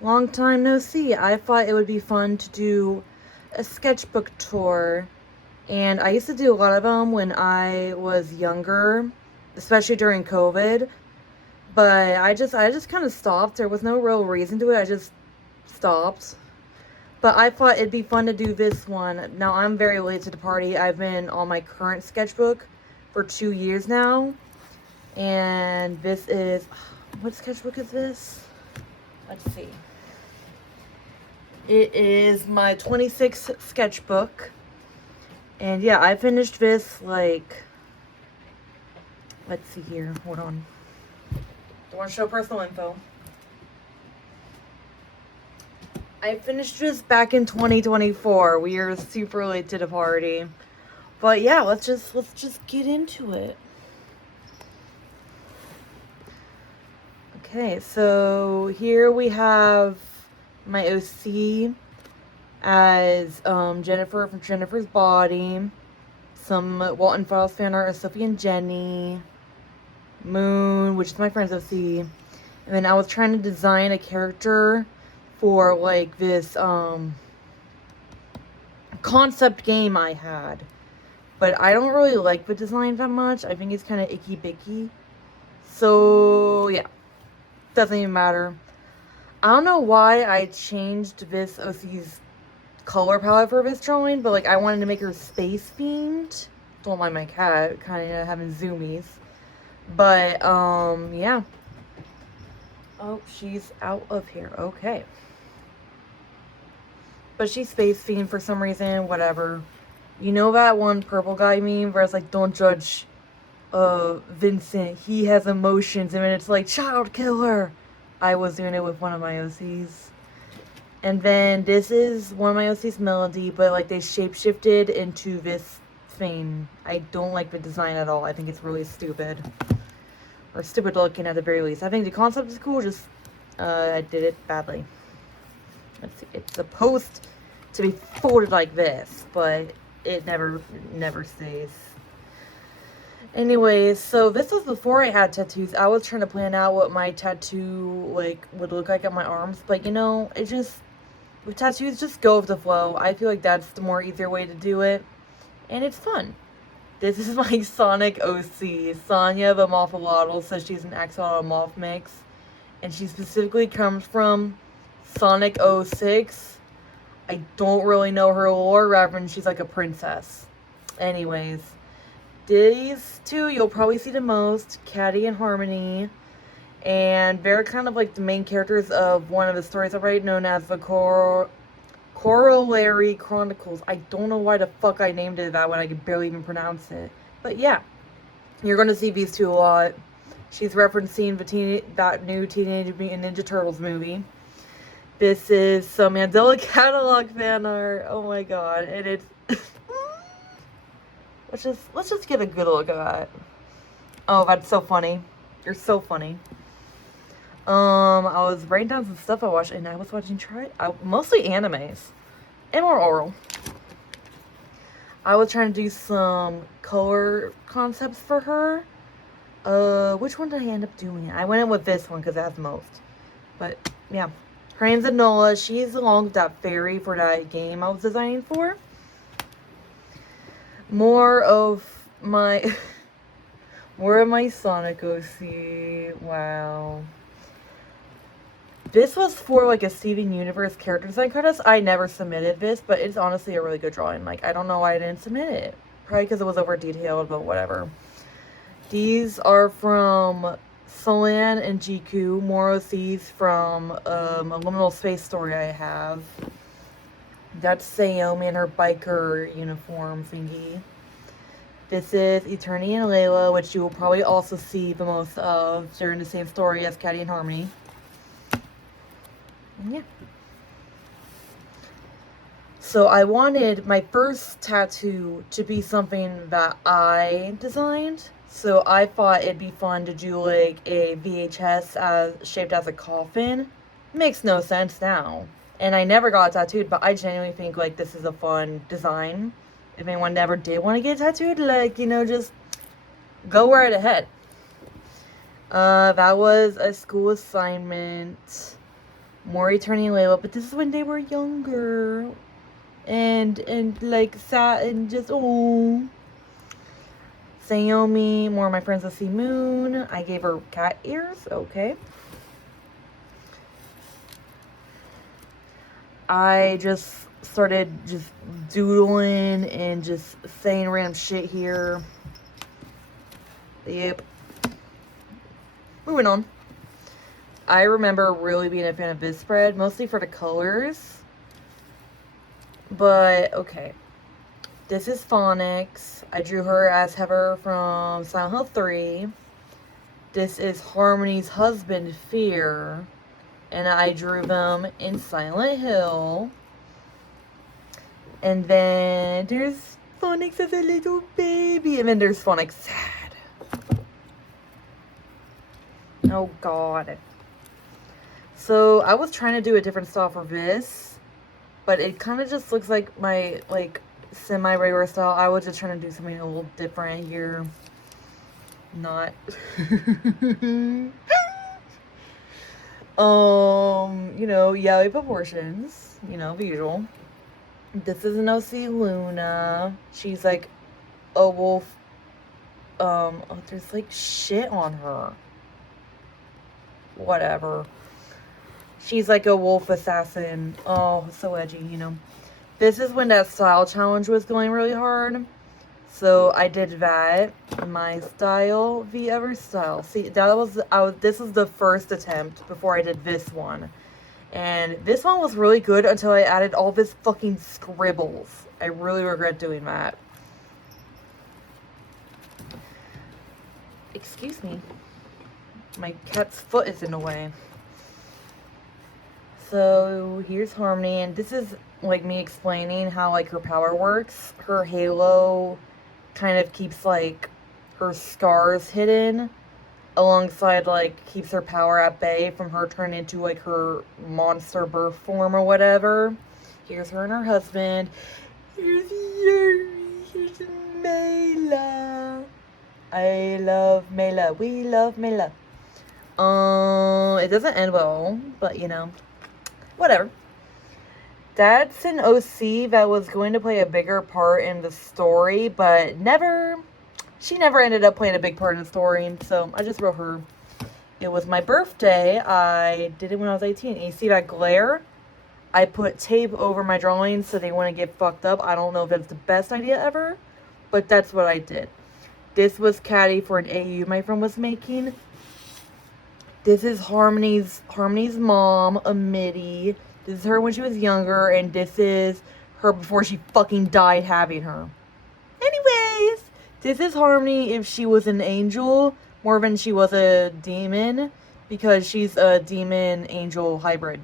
Long time no see. I thought it would be fun to do a sketchbook tour. And I used to do a lot of them when I was younger, especially during COVID. But I just kind of stopped. There was no real reason to it. I just stopped. But I thought it'd be fun to do this one. Now I'm very late to the party. I've been on my current sketchbook for 2 years now. And this is, what sketchbook is this? Let's see. It is my 26th sketchbook. And yeah, I finished this like, let's see here. Hold on. Don't want to show personal info. I finished this back in 2024. We are super late to the party. But yeah, let's just get into it. Okay, so here we have my OC as Jennifer from Jennifer's Body, some Walton Files fan art of Sophie and Jenny, Moon, which is my friend's OC, and then I was trying to design a character for like this concept game I had, but I don't really like the design that much. I think it's kind of icky bicky, so yeah, doesn't even matter. I don't know why I changed this OC's color palette for this drawing, but like I wanted to make her space themed. Don't mind my cat kind of having zoomies, but yeah. Oh, she's out of here. Okay. But she's space themed for some reason, whatever. You know that one purple guy meme where it's like, don't judge Vincent, he has emotions, and then it's like, child killer. I was doing it with one of my OCs. And then this is one of my OC's Melody, but like they shapeshifted into this thing. I don't like the design at all. I think it's really stupid. Or stupid looking at the very least. I think the concept is cool, just I did it badly. Let's see, it's supposed to be folded like this, but it never stays. Anyways, so this was before I had tattoos. I was trying to plan out what my tattoo like would look like on my arms, but you know, it just, with tattoos, just go with the flow. I feel like that's the more easier way to do it, and it's fun. This is my Sonic OC. Sonya the Mothwattle says she's an axolotl moth mix, and she specifically comes from Sonic 06. I don't really know her lore, rather than she's like a princess. Anyways, these two you'll probably see the most, Caddy and Harmony, and they're kind of like the main characters of one of the stories I write known as the Corollary Chronicles. I don't know why the fuck I named it that when I could barely even pronounce it. But yeah, you're going to see these two a lot. She's referencing that new Teenage Mutant Ninja Turtles movie. This is some Mandela catalog fan art. Oh my god. And it's let's just get a good look at that. Oh, that's so funny. You're so funny. I was writing down some stuff I watched, and I was watching mostly animes and more oral. I was trying to do some color concepts for her. Which one did I end up doing? I went in with this one because it has the most. But yeah, her name's Enola. She's along with that fairy for that game I was designing for. More of my Sonic OC. Wow. This was for like a Steven Universe character design contest. I never submitted this, but it's honestly a really good drawing. Like, I don't know why I didn't submit it. Probably because it was over detailed, but whatever. These are from Solan and Jiku. More OCs from a liminal space story I have. That's Sayomi in her biker uniform thingy. This is Eternity and Layla, which you will probably also see the most of during the same story as Caddy and Harmony. Yeah. So I wanted my first tattoo to be something that I designed. So I thought it'd be fun to do like a VHS shaped as a coffin. Makes no sense now. And I never got tattooed, but I genuinely think like this is a fun design. If anyone never did want to get tattooed, like, you know, just go right ahead. That was a school assignment. Maury turning Layla, but this is when they were younger. And like sad and just oh. Sayomi, more of my friends will see Moon. I gave her cat ears, okay. I just started just doodling and just saying random shit here. Yep. Moving on. I remember really being a fan of this spread, mostly for the colors. But, okay. This is Phonics. I drew her as Heather from Silent Hill 3. This is Harmony's husband, Fear. And I drew them in Silent Hill. And then there's Phonics as a little baby. And then there's Phonics sad. Oh, God. So, I was trying to do a different style for this. But it kind of just looks like my, like, semi-regular style. I was just trying to do something a little different here. Not. You know, yaoi proportions. You know, the usual. This is an OC Luna. She's like a wolf. Oh, there's like shit on her. Whatever. She's like a wolf assassin. Oh, so edgy, you know. This is when that style challenge was going really hard. So I did that. My style, the other style. See, this was the first attempt before I did this one. And this one was really good until I added all this fucking scribbles. I really regret doing that. Excuse me. My cat's foot is in the way. So here's Harmony, and this is like me explaining how like her power works. Her halo kind of keeps like her scars hidden, alongside like keeps her power at bay from her turning into like her monster birth form or whatever. Here's her and her husband. Here's Yuri. Here's Mela. I love Mela. We love Mela. It doesn't end well, but you know. Whatever. That's an OC that was going to play a bigger part in the story, but she never ended up playing a big part in the story, so I just wrote her. It was my birthday. I did it when I was 18. And you see that glare? I put tape over my drawings so they wouldn't get fucked up. I don't know if that's the best idea ever, but that's what I did. This was Caddy for an AU my friend was making. This is Harmony's mom, Amity. This is her when she was younger, and this is her before she fucking died having her. Anyways, this is Harmony if she was an angel more than she was a demon, because she's a demon-angel hybrid.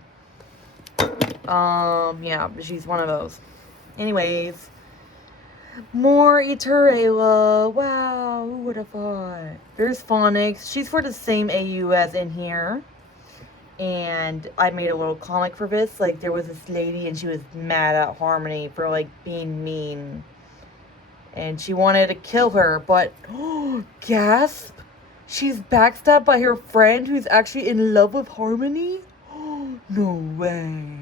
Yeah, she's one of those. Anyways, more Eterela. Wow, who would have thought? There's Phonics. She's for the same AU as in here. And I made a little comic for this. Like, there was this lady and she was mad at Harmony for, like, being mean. And she wanted to kill her, but, gasp! She's backstabbed by her friend who's actually in love with Harmony? No way.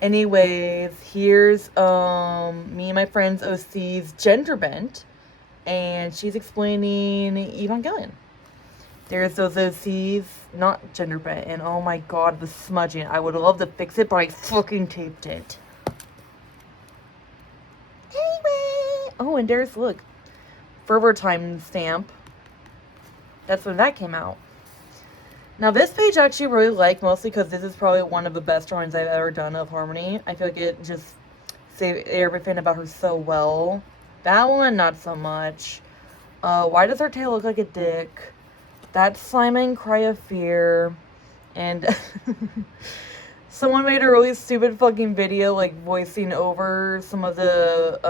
Anyways, here's me and my friend's OC's gender bent, and she's explaining Evangelion. There's those OCs, not gender bent, and oh my god, the smudging. I would love to fix it, but I fucking taped it. Anyway, oh, and there's, look, Fervor Time stamp. That's when that came out. Now, this page I actually really like, mostly because this is probably one of the best drawings I've ever done of Harmony. I feel like it just saved everything about her so well. That one, not so much. Why does her tail look like a dick? That's Slime and Cry of Fear. And someone made a really stupid fucking video, like, voicing over some of the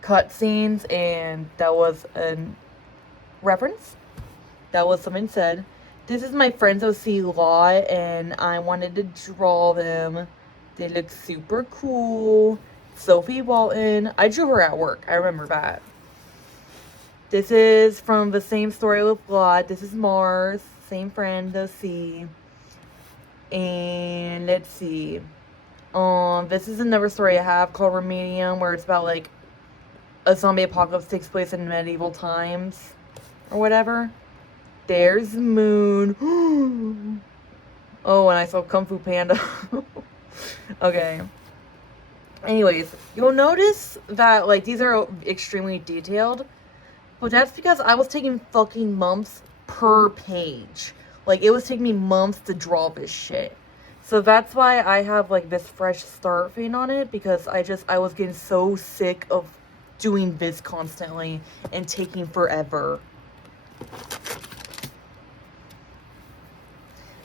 cutscenes, and that was a reference. That was something said. This is my friend's OC lot, and I wanted to draw them. They look super cool. Sophie Walton. I drew her at work. I remember that. This is from the same story with Vlad. This is Mars. Same friend, OC. And let's see. This is another story I have called Remedium, where it's about like a zombie apocalypse takes place in medieval times or whatever. There's Moon. Oh, and I saw Kung Fu Panda. Okay. Anyways, you'll notice that like these are extremely detailed, but that's because I was taking fucking months per page. Like, it was taking me months to draw this shit. So that's why I have like this fresh start thing on it, because I was getting so sick of doing this constantly and taking forever.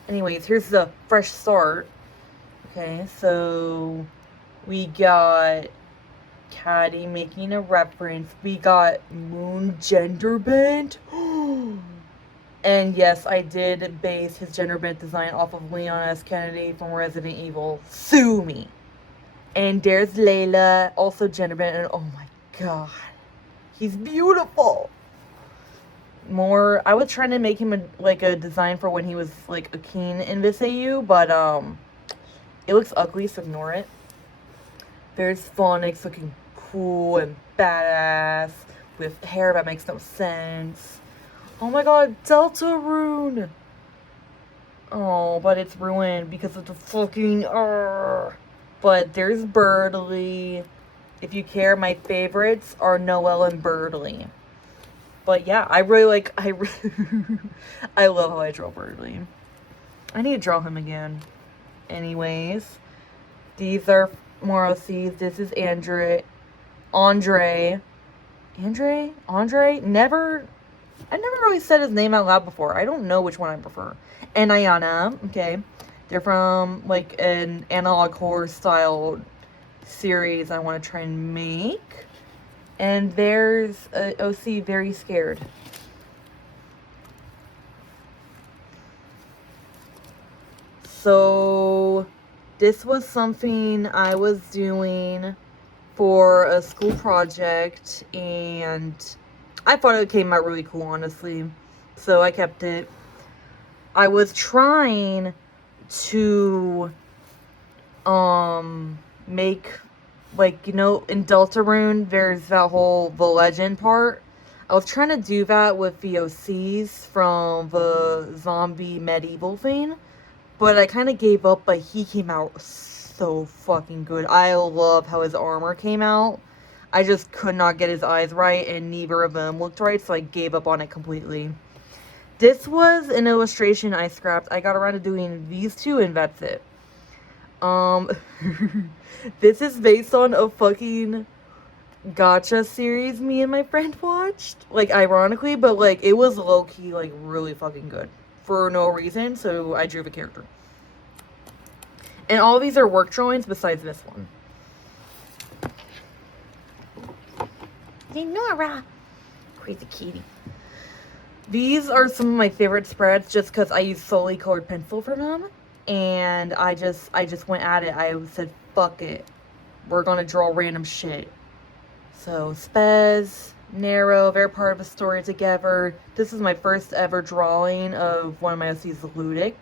Anyways, here's the fresh start. Okay, so we got Caddy making a reference. We got Moon gender bent. And yes, I did base his gender bent design off of Leon S. Kennedy from Resident Evil. Sue me. And there's Layla, also gender bent, and oh my god, he's beautiful. I was trying to make him a design for when he was like a keen in this AU, but it looks ugly, so ignore it. There's Phonics looking cool and badass with hair that makes no sense. Oh my god, Delta Rune! Oh, but it's ruined because of the fucking But there's Birdly. If you care, my favorites are Noelle and Birdly. But yeah, I love how I draw Birdly. I need to draw him again. Anyways, these are more OCs. This is Andre. I never really said his name out loud before. I don't know which one I prefer. And Ayana, okay. They're from like an analog horror style series I want to try and make. And there's OC Very Scared. So this was something I was doing for a school project, and I thought it came out really cool, honestly. So I kept it. I was trying to make, like, you know, in Deltarune there's that whole the legend part. I was trying to do that with the OCs from the zombie medieval thing, but I kind of gave up. But he came out so fucking good. I love how his armor came out. I just could not get his eyes right, and neither of them looked right, so I gave up on it completely. This was an illustration I scrapped. I got around to doing these two, and that's it. This is based on a fucking gacha series me and my friend watched. Like, ironically, but, like, it was low-key, like, really fucking good. For no reason, so I drew the character. And all these are work drawings besides this one. Nora! Crazy kitty. These are some of my favorite spreads just because I use solely colored pencil for them. And I just went at it. I said, fuck it. We're gonna draw random shit. So, Spez, Narrow, they're part of a story together. This is my first ever drawing of one of my OCs, Ludic.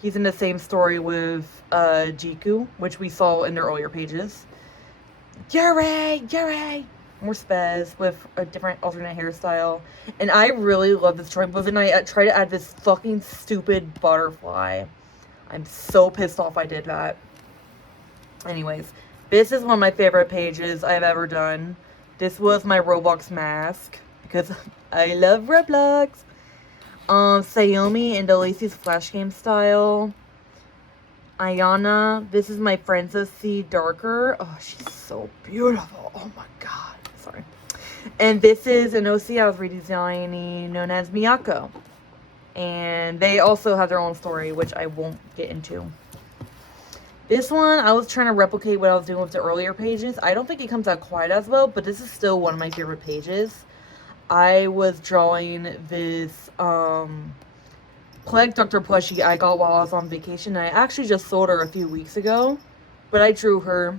He's in the same story with Jiku, which we saw in the earlier pages. Yuri! More Spez with a different alternate hairstyle. And I really love this drawing, but then I try to add this fucking stupid butterfly. I'm so pissed off I did that. Anyways, this is one of my favorite pages I've ever done. This was my Roblox mask, because I love Roblox. Sayomi in the Lacey's Flash Game style. Ayana, this is my friend's OC Darker. Oh, she's so beautiful. Oh my god. Sorry. And this is an OC I was redesigning known as Miyako. And they also have their own story, which I won't get into. This one, I was trying to replicate what I was doing with the earlier pages. I don't think it comes out quite as well, but this is still one of my favorite pages. I was drawing this Plague Doctor plushie I got while I was on vacation. I actually just sold her a few weeks ago, but I drew her.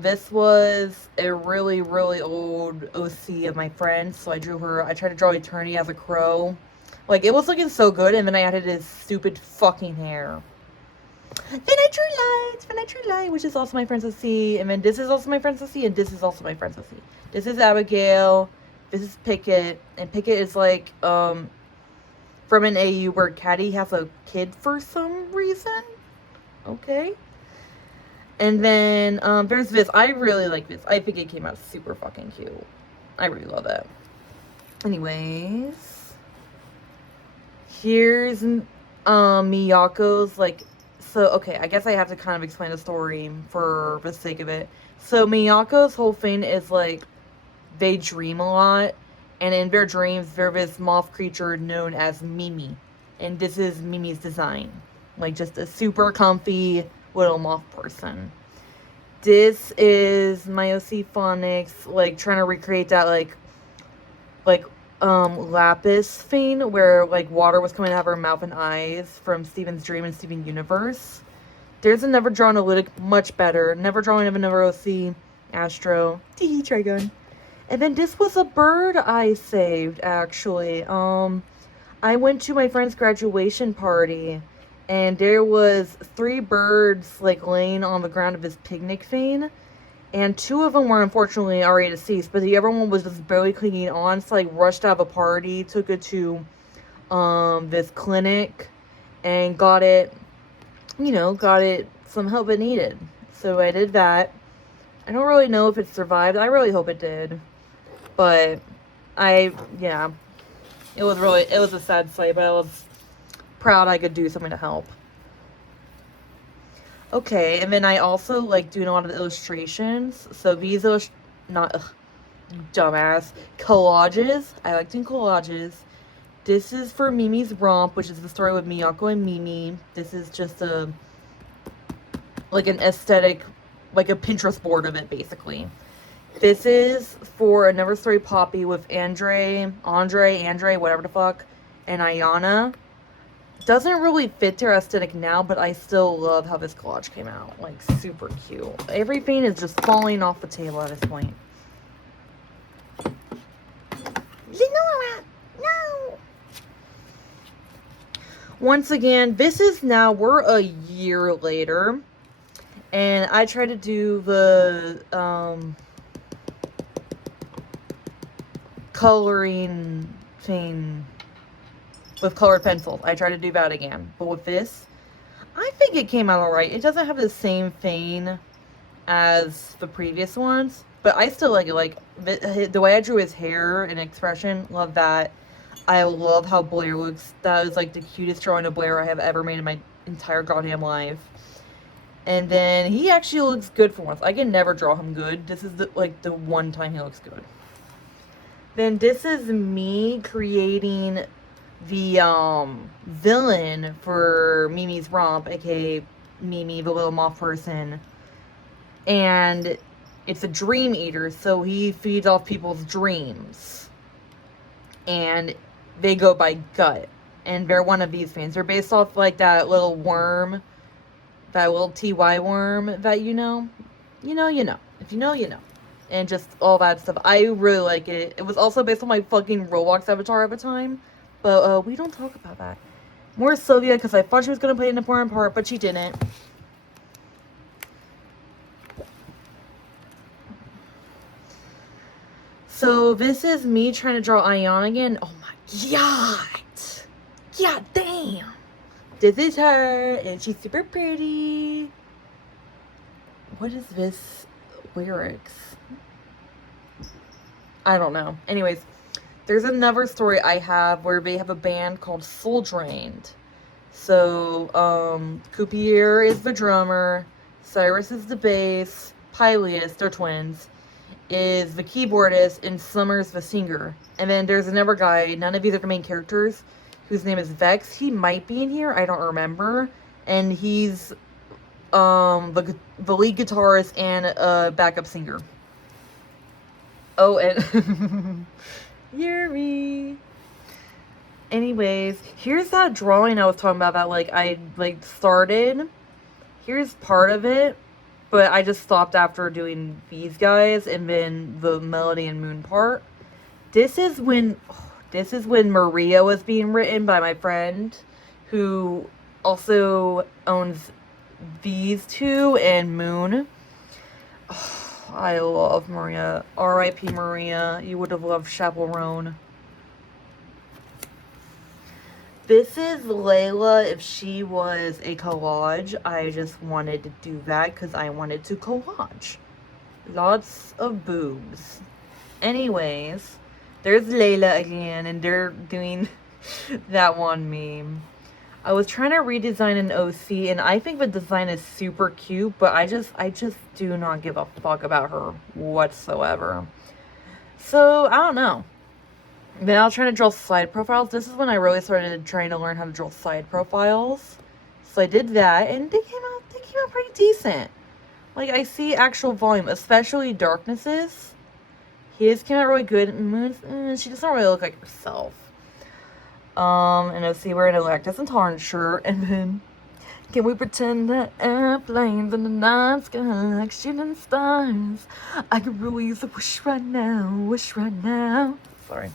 This was a really, really old OC of my friend, so I drew her. I tried to draw Eternity as a crow, Like, it was looking so good, and then I added his stupid fucking hair. Then I drew light, which is also my friend Ceci, and then this is also my friend Ceci, and this is also my friend Ceci. This is Abigail, this is Pickett, and Pickett is like, from an AU where Caddy has a kid for some reason. Okay. And then, there's this. I really like this. I think it came out super fucking cute. I really love it. Anyways. Here's, Miyako's, like, so, okay, I guess I have to kind of explain the story for the sake of it. So, Miyako's whole thing is, like, they dream a lot, and in their dreams, they're this moth creature known as Mimi. And this is Mimi's design. Like, just a super comfy little moth person. This is my OC Phonics, like, trying to recreate that, like, Lapis thing where, like, water was coming out of her mouth and eyes from Steven's Dream and Steven Universe. There's a Never Drawn Analytic, much better. Never Drawing of another OC, Astro, Tee Trigun. And then this was a bird I saved, actually. I went to my friend's graduation party, and there was 3 birds, like, laying on the ground of his picnic thing. And 2 of them were unfortunately already deceased, but the other one was just barely clinging on. So I rushed out of a party, took it to this clinic, and got it some help it needed. So I did that. I don't really know if it survived. I really hope it did. But it was a sad sight, but I was proud I could do something to help. Okay, and then I also like doing a lot of the illustrations. So these dumbass collages. I like doing collages. This is for Mimi's Romp, which is the story with Miyako and Mimi. This is just an aesthetic, like a Pinterest board of it, basically. This is for Another Story Poppy with Andre, whatever the fuck, and Ayana. Doesn't really fit their aesthetic now, but I still love how this collage came out. Like, super cute. Everything is just falling off the table at this point. Lenora! No! Once again, we're a year later. And I tried to do the, coloring thing with colored pencils. I tried to do that again. But with this, I think it came out alright. It doesn't have the same thing as the previous ones, but I still like it. Like, the way I drew his hair and expression, love that. I love how Blair looks. That is like the cutest drawing of Blair I have ever made in my entire goddamn life. And then he actually looks good for once. I can never draw him good. This is the one time he looks good. Then this is me creating the villain for Mimi's Romp, aka Mimi, the little moth person. And it's a dream eater, so he feeds off people's dreams. And they go by gut. And they're one of these things. They're based off like that little worm, that little TY worm that you know. You know. If you know, you know. And just all that stuff. I really like it. It was also based on my fucking Roblox avatar at the time. But we don't talk about that. More Sylvia, because I thought she was going to play an important part, but she didn't. So this is me trying to draw Ayana again. Oh my god! God damn! This is her, and she's super pretty. What is this lyrics? I don't know. Anyways, there's another story I have where they have a band called Soul Drained. So, Coupier is the drummer, Cyrus is the bass, Pylius, they're twins, is the keyboardist, and Summer's the singer. And then there's another guy, none of these are the main characters, whose name is Vex. He might be in here, I don't remember. And he's the lead guitarist and a backup singer. Oh, and Yuri. Anyways, here's that drawing I was talking about that I started. Here's part of it, but I just stopped after doing these guys and then the Melody and Moon part. This is when, This is when Maria was being written by my friend, who also owns these two and Moon. Oh, I love Maria. R.I.P. Maria. You would have loved Chaperone. This is Layla if she was a collage. I just wanted to do that because I wanted to collage. Lots of boobs. Anyways, there's Layla again, and they're doing that one meme. I was trying to redesign an OC, and I think the design is super cute, but I just do not give a fuck about her whatsoever. So, I don't know. Then I was trying to draw side profiles. This is when I really started trying to learn how to draw side profiles. So I did that, and they came out pretty decent. Like, I see actual volume, especially darknesses. His came out really good. She doesn't really look like herself. And I see wearing a lactose intolerant shirt, and then can we pretend that airplanes in the night sky like shooting stars? I could really use a wish right now, Sorry.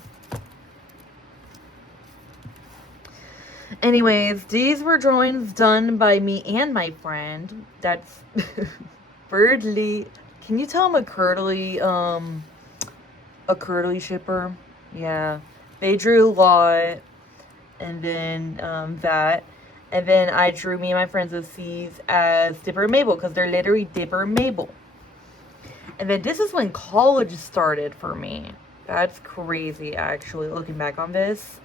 Anyways, these were drawings done by me and my friend. That's Birdly. Can you tell I'm a curdly shipper? Yeah. They drew a lot, and then that. And then I drew me and my friends OCs as Dipper and Mabel, because they're literally Dipper and Mabel. And then this is when college started for me. That's crazy, actually, looking back on this.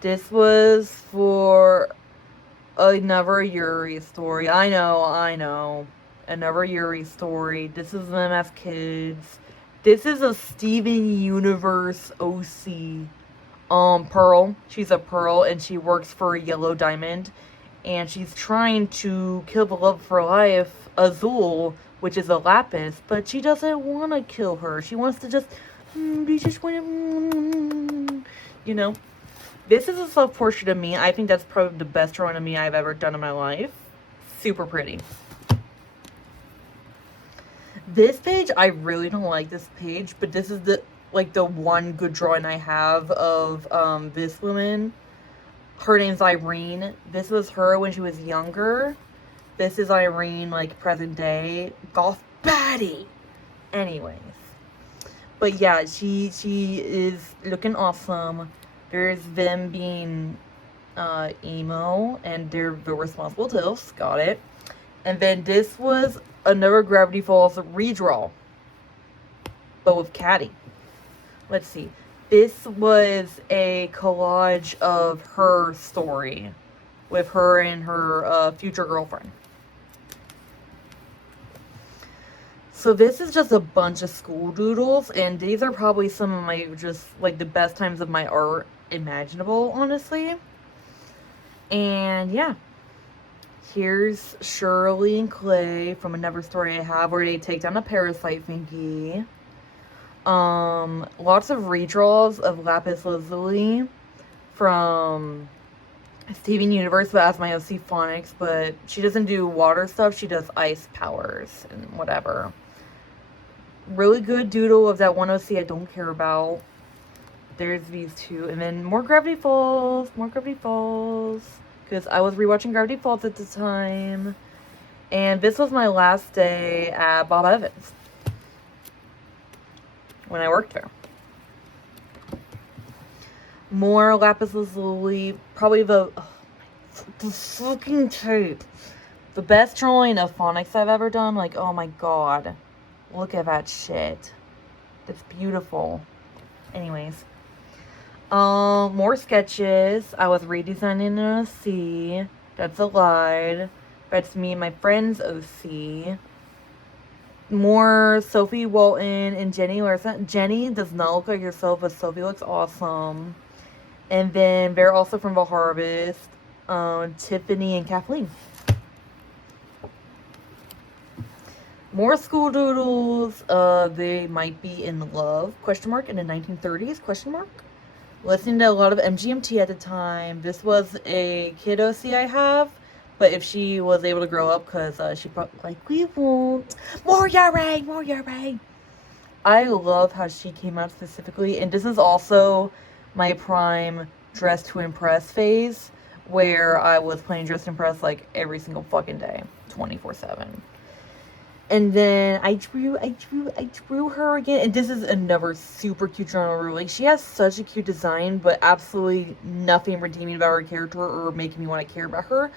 This was for another Yuri story. I know. Another Yuri story. This is them as kids. This is a Steven Universe OC. Pearl. She's a Pearl, and she works for Yellow Diamond. And she's trying to kill the love of her life, Azul, which is a Lapis. But she doesn't want to kill her. She wants to just... you know. This is a self-portrait of me. I think that's probably the best drawing of me I've ever done in my life. Super pretty. This page, I really don't like this page, but this is the one good drawing I have of this woman. Her name's Irene. This was her when she was younger. This is Irene, like, present day. Goth baddie. Anyways. But yeah, she is looking awesome. There's them being emo, and they're the responsible tilts. Got it. And then this was another Gravity Falls redraw, but with Caddy. Let's see. This was a collage of her story with her and her future girlfriend. So this is just a bunch of school doodles, and these are probably some of my just like the best times of my art imaginable, honestly. And yeah, here's Shirley and Clay from another story I have where they take down a parasite thingy. Lots of redraws of Lapis Lazuli from Steven Universe, but as my OC Phonics, but she doesn't do water stuff, she does ice powers and whatever. Really good doodle of that one OC I don't care about. There's these two, and then more Gravity Falls, because I was rewatching Gravity Falls at the time, and this was my last day at Bob Evans when I worked there. More Lapis Lazuli, probably the fucking tape. The best drawing of phonics I've ever done. Like, oh my god, look at that shit. That's beautiful. Anyways. More sketches. I was redesigning an OC. That's a lie. That's me and my friend's OC. More Sophie Walton and Jenny Larson. Jenny does not look like herself, but Sophie looks awesome. And then they're also from The Harvest. Tiffany and Kathleen. More school doodles. They might be in love, question mark, in the 1930s, question mark. Listening to a lot of MGMT at the time. This was a kid OC I have, but if she was able to grow up, because she probably, like, we won't. More Yuri! I love how she came out specifically, and this is also my prime dress to impress phase, where I was playing dress to impress like every single fucking day, 24/7. And then I drew her again. And this is another super cute drawing. Like, she has such a cute design, but absolutely nothing redeeming about her character or making me want to care about her.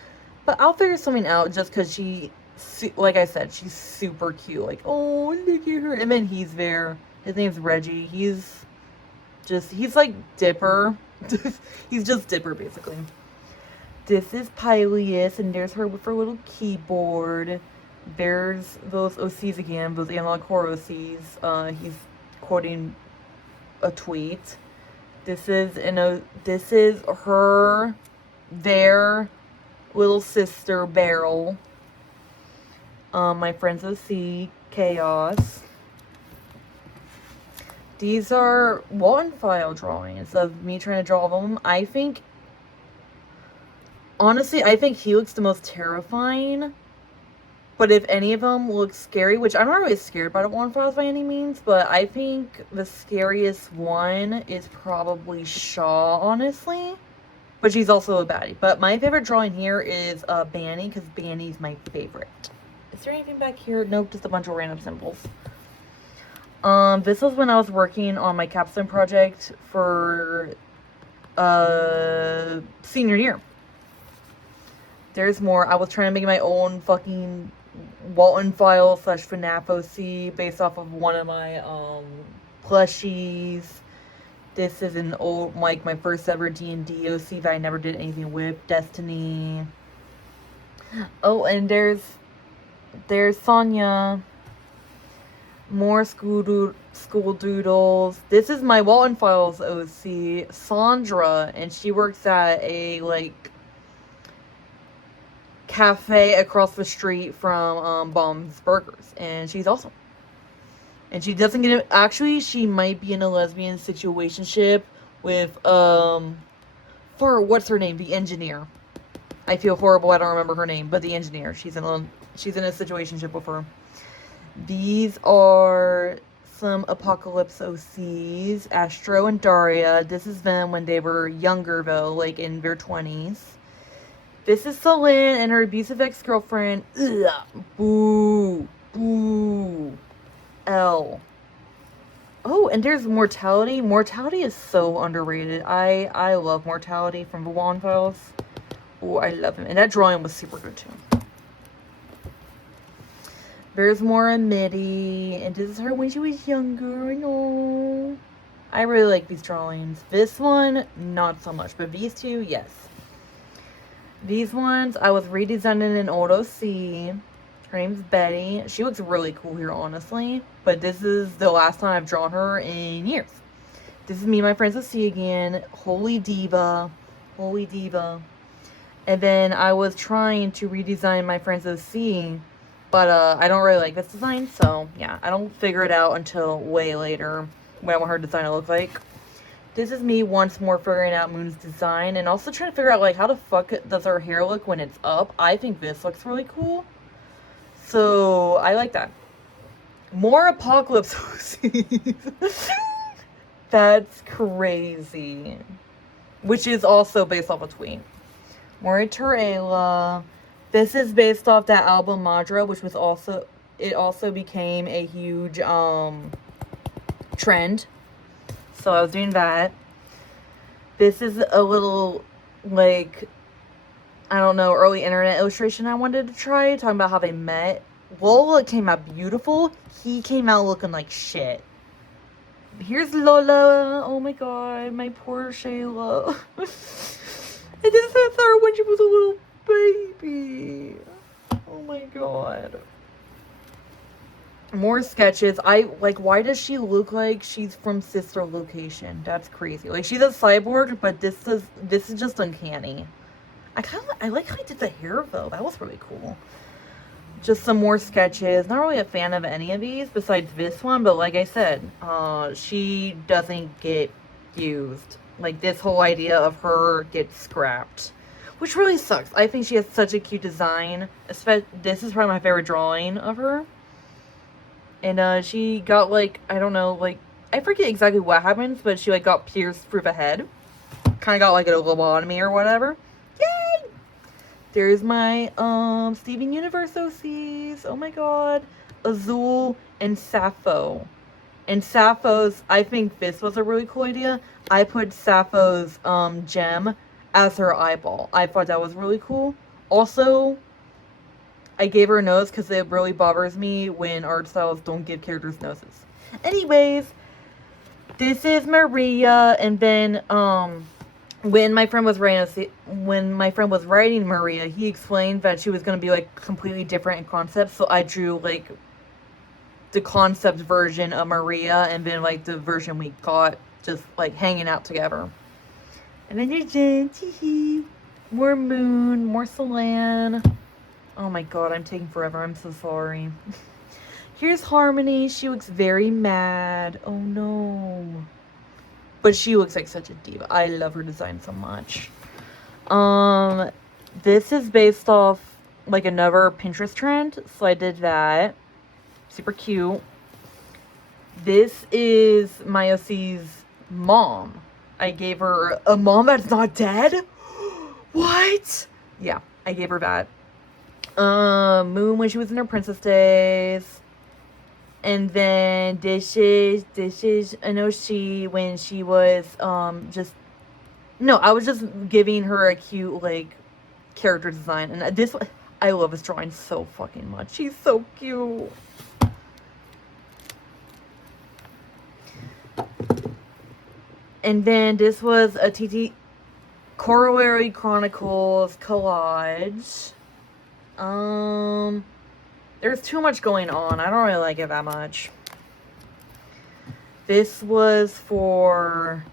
But I'll figure something out just because she, like I said, she's super cute. Like, oh, look at her. And then he's there. His name's Reggie. He's like Dipper. He's just Dipper, basically. This is Pyleus, and there's her with her little keyboard. There's those OCs again, those analog horror OCs. He's quoting a tweet. This is their little sister Beryl. My friends OC Chaos. These are one file drawings of me trying to draw them. Honestly, I think he looks the most terrifying. But if any of them look scary, which I'm not really scared by the one files by any means, but I think the scariest one is probably Shaw, honestly. But she's also a baddie. But my favorite drawing here is Banny, because Banny's my favorite. Is there anything back here? Nope, just a bunch of random symbols. This was when I was working on my capstone project for senior year. There's more. I was trying to make my own fucking Walton file / FNAF OC based off of one of my plushies. This is an old, like, my first ever D&D OC that I never did anything with. Destiny. Oh, and there's Sonya. More school doodles. This is my Walton Files OC, Sandra, and she works at a, like, cafe across the street from Baum's Burgers, and she's awesome. And she doesn't get it. Actually, she might be in a lesbian situationship with what's her name? The engineer. I feel horrible. I don't remember her name, but the engineer. She's in a situationship with her. These are some Apocalypse OCs, Astro and Daria. This is them when they were younger, though, like in their 20s. This is Celine and her abusive ex-girlfriend. Ugh. Boo. Boo. L. Oh, and there's Mortality. Mortality is so underrated. I love Mortality from the Wand Files. Oh, I love him. And that drawing was super good, too. There's more Mitty. And this is her when she was younger. I know. I really like these drawings. This one, not so much. But these two, yes. These ones, I was redesigning an old OC. Her name's Betty. She looks really cool here, honestly. But this is the last time I've drawn her in years. This is me and my friends OC again. Holy Diva. Holy Diva. And then I was trying to redesign my friends OC. But I don't really like this design. So, yeah. I don't figure it out until way later. When I want her design to look like. This is me once more figuring out Moon's design. And also trying to figure out, like, how the fuck does her hair look when it's up. I think this looks really cool. So, I like that. More Apocalypse OCs. That's crazy. Which is also based off a tweet. More Turela. This is based off that album Madra, which was also... It also became a huge, trend. So I was doing that. This is a little, like, I don't know, early internet illustration I wanted to try. Talking about how they met. Lola came out beautiful. He came out looking like shit. Here's Lola. Oh my god, my poor Shayla. I just saw her when she was a little baby. Oh my god. More sketches. Why does she look like she's from Sister Location? That's crazy. Like, she's a cyborg, but this is just uncanny. I like how I did the hair, though. That was really cool. Just some more sketches. Not really a fan of any of these besides this one, but like I said, she doesn't get used. Like, this whole idea of her gets scrapped, which really sucks. I think she has such a cute design. This is probably my favorite drawing of her. And she got, like, I don't know, like I forget exactly what happens, but she like got pierced through the head. Kind of got like a lobotomy or whatever. Yay! There's my Steven Universe OCs. Oh my god. Azul and Sappho. And Sappho's, I think this was a really cool idea. I put Sappho's gem as her eyeball. I thought that was really cool. Also, I gave her a nose because it really bothers me when art styles don't give characters noses. Anyways, this is Maria, and then when my friend was writing Maria, he explained that she was going to be like completely different in concept, so I drew like the concept version of Maria and then like the version we got just like hanging out together. And then there's Jen, more Moon, more Solan. Oh my god, I'm taking forever. I'm so sorry. Here's Harmony. She looks very mad. Oh no. But she looks like such a diva. I love her design so much. This is based off like another Pinterest trend, so I did that. Super cute. This is my OC's mom. I gave her a mom that's not dead. What? Yeah, I gave her that. Moon when she was in her princess days. And then this is an OC when she was I was just giving her a cute like character design, and this I love this drawing so fucking much. She's so cute. And then this was a TT Corollary Chronicles collage. There's too much going on. I don't really like it that much. This was for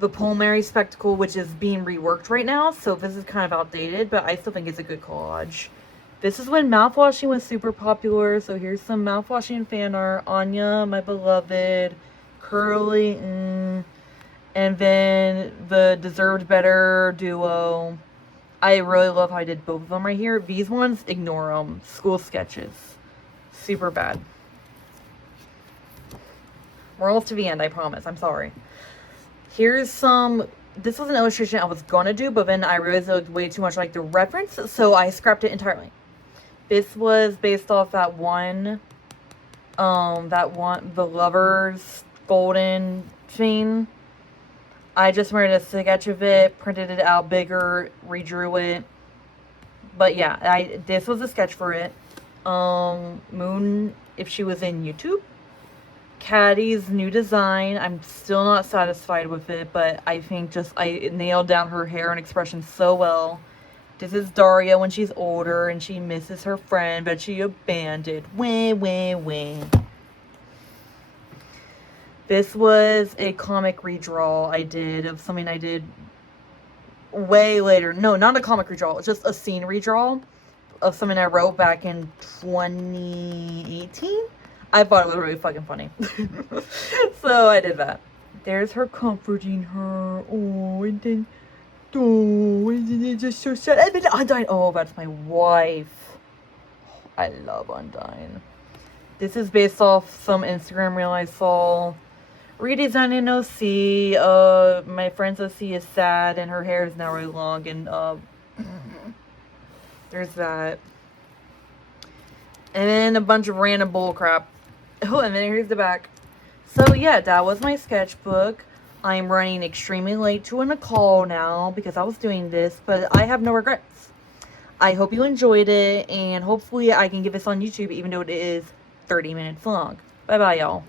the Pulmonary Spectacle, which is being reworked right now, so this is kind of outdated, but I still think it's a good collage. This is when mouthwashing was super popular, so here's some mouthwashing fan art. Anya, my beloved, Curly, and then the Deserved Better duo. I really love how I did both of them right here. These ones, ignore them. School sketches. Super bad. We're almost to the end, I promise. I'm sorry. Here's some... This was an illustration I was gonna do, but then I realized it looked way too much like the reference, so I scrapped it entirely. This was based off that one, the Lovers Golden thing. I just made a sketch of it, printed it out bigger, redrew it. But yeah, this was a sketch for it. Moon, if she was in YouTube. Caddy's new design. I'm still not satisfied with it, but I think I nailed down her hair and expression so well. This is Daria when she's older and she misses her friend, but she abandoned. Wah. This was a comic redraw I did of something I did way later. No, not a comic redraw. It's just a scene redraw of something I wrote back in 2018. I thought it was really fucking funny. So I did that. There's her comforting her. Oh, and then... Oh, isn't it just so sad? And then Undyne. Oh, that's my wife. I love Undyne. This is based off some Instagram reel I saw. Redesigning OC. My friend's OC is sad and her hair is now really long, and there's that. And then a bunch of random bull crap. Oh, and then here's the back. So yeah, that was my sketchbook. I'm running extremely late to a call now because I was doing this, but I have no regrets. I hope you enjoyed it, and hopefully I can get this on YouTube even though it is 30 minutes long. Bye bye, y'all.